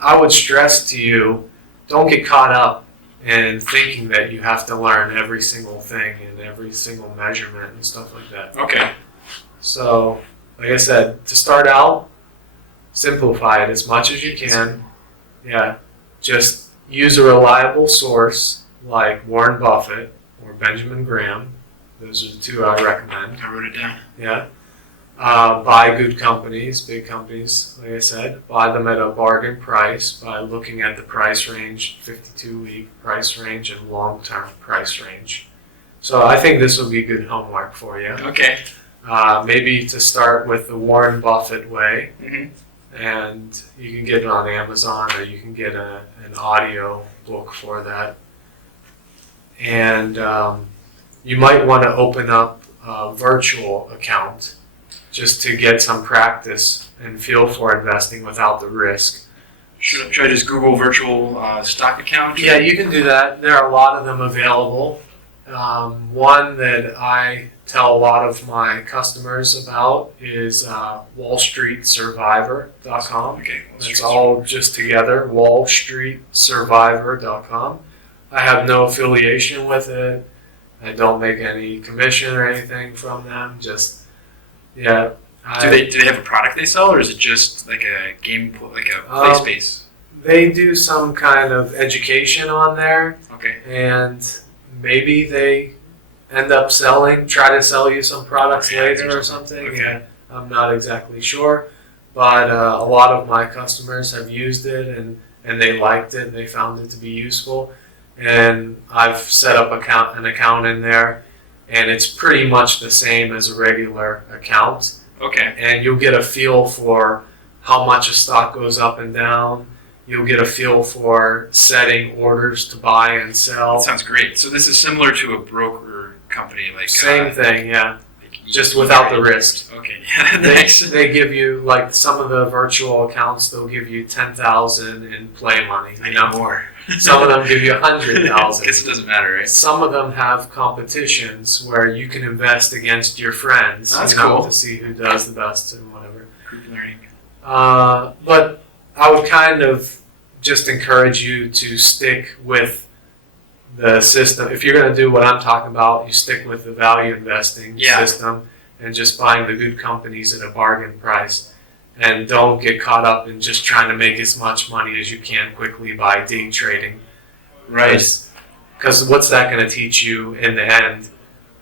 I would stress to you, don't get caught up in thinking that you have to learn every single thing and every single measurement and stuff like that. Okay. So, like I said, to start out, simplify it as much as you can. Yeah, just use a reliable source like Warren Buffett or Benjamin Graham. Those are the two I recommend. I wrote it down. Yeah. Buy good companies, big companies, like I said. Buy them at a bargain price by looking at the price range, 52-week price range, and long-term price range. So I think this will be good homework for you. Okay. Maybe to start with the Warren Buffett way, Mm-hmm. and you can get it on Amazon or you can get an audio book for that. And you might want to open up a virtual account just to get some practice and feel for investing without the risk. Should I just Google virtual stock account? Yeah, you can do that. There are a lot of them available. One that I tell a lot of my customers about is wallstreetsurvivor.com. Okay. It's all just together, wallstreetsurvivor.com. I have no affiliation with it. I don't make any commission or anything from them. Just, yeah. Do they have a product they sell, or is it just like a game, like a play space? They do some kind of education on there, Okay. and maybe they end up try to sell you some products later or something. Okay. Yeah, I'm not exactly sure, but a lot of my customers have used it and they liked it and they found it to be useful. And I've set up an account in there, and it's pretty much the same as a regular account. Okay. And you'll get a feel for how much a stock goes up and down. You'll get a feel for setting orders to buy and sell. That sounds great. So this is similar to a broker company, like Same thing, yeah. like Just without the risk. Okay. Yeah. Nice. They give you, like some of the virtual accounts, they'll give you 10,000 in play money. I You need know, more. some of them give you 100,000. Guess it doesn't matter, right? Some of them have competitions where you can invest against your friends. That's cool. cool. To see who does the best and whatever. Group learning. But I would kind of just encourage you to stick with the system. If you're going to do what I'm talking about, you stick with the value investing system and just buying the good companies at a bargain price. And don't get caught up in just trying to make as much money as you can quickly by day trading. Right. Because what's that going to teach you in the end?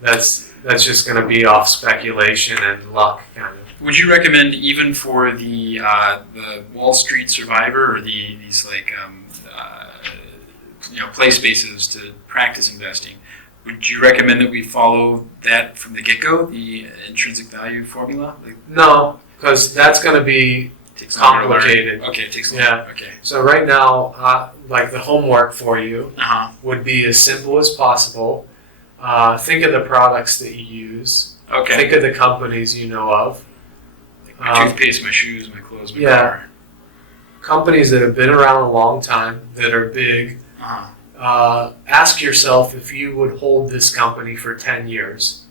That's just going to be off speculation and luck, kind of. Would you recommend, even for the Wall Street Survivor or these play spaces to practice investing? Would you recommend that we follow that from the get-go, the intrinsic value formula? No, because that's going to be Takes longer to learn. complicated. Okay, it takes longer. Okay. So right now, like the homework for you Uh-huh. would be as simple as possible. Think of the products that you use. Okay. Think of the companies you know of. Like my toothpaste, my shoes, my clothes, my yeah. car. Companies that have been around a long time, that are big. Uh-huh. Ask yourself if you would hold this company for 10 years.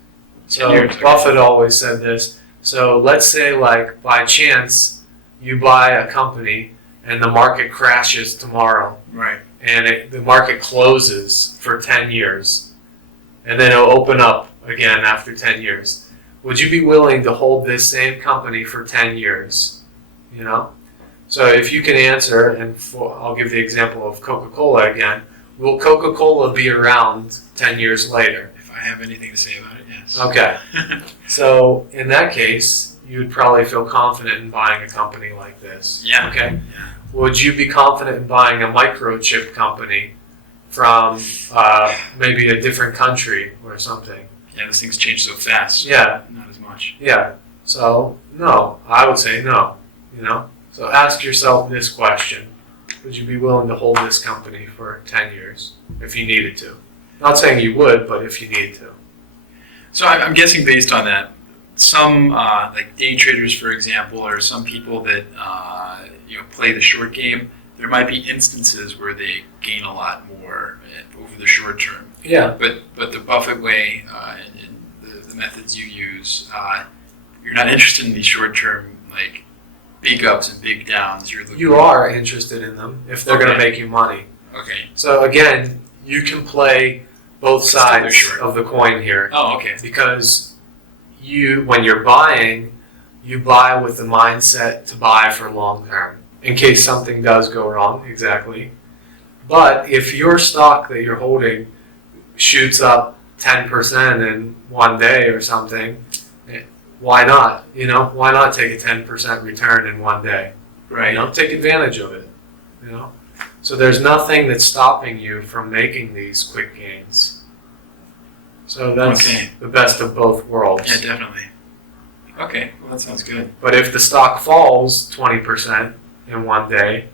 10 years, okay. Buffett always said this. So let's say, like, by chance, you buy a company and the market crashes tomorrow. Right. And the market closes for 10 years. And then it'll open up again after 10 years. Would you be willing to hold this same company for 10 years? You know? So if you can answer, and I'll give the example of Coca-Cola again. Will Coca-Cola be around 10 years later? If I have anything to say about it, yes. Okay. So in that case, you would probably feel confident in buying a company like this. Yeah. Okay. Yeah. Would you be confident in buying a microchip company from maybe a different country or something? Yeah, those things change so fast. Yeah. Not as much. Yeah. So no, I would say no. You know. So ask yourself this question: would you be willing to hold this company for 10 years if you needed to? Not saying you would, but if you needed to. So I'm guessing, based on that, some like day traders, for example, or some people that play the short game, there might be instances where they gain a lot more over the short term. Yeah. But the Buffett way and the methods you use, you're not interested in these short term big ups and big downs. You are interested in them if they're going to make you money. Okay. So again, you can play both sides of the coin here. Oh, okay. Because when you're buying, you buy with the mindset to buy for long term in case something does go wrong. Exactly. But if your stock that you're holding shoots up 10% in one day or something, why not? Why not take a 10% return in one day? Right. Take advantage of it. So there's nothing that's stopping you from making these quick gains. So that's the best of both worlds. Yeah, definitely. Okay, well that sounds good. But if the stock falls 20% in one day,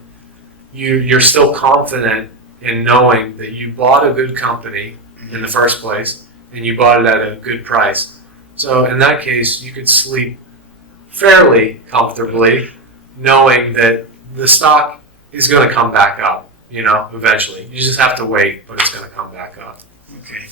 you're still confident in knowing that you bought a good company in the first place and you bought it at a good price. So in that case, you could sleep fairly comfortably knowing that the stock is going to come back up, eventually. You just have to wait, but it's going to come back up. Okay.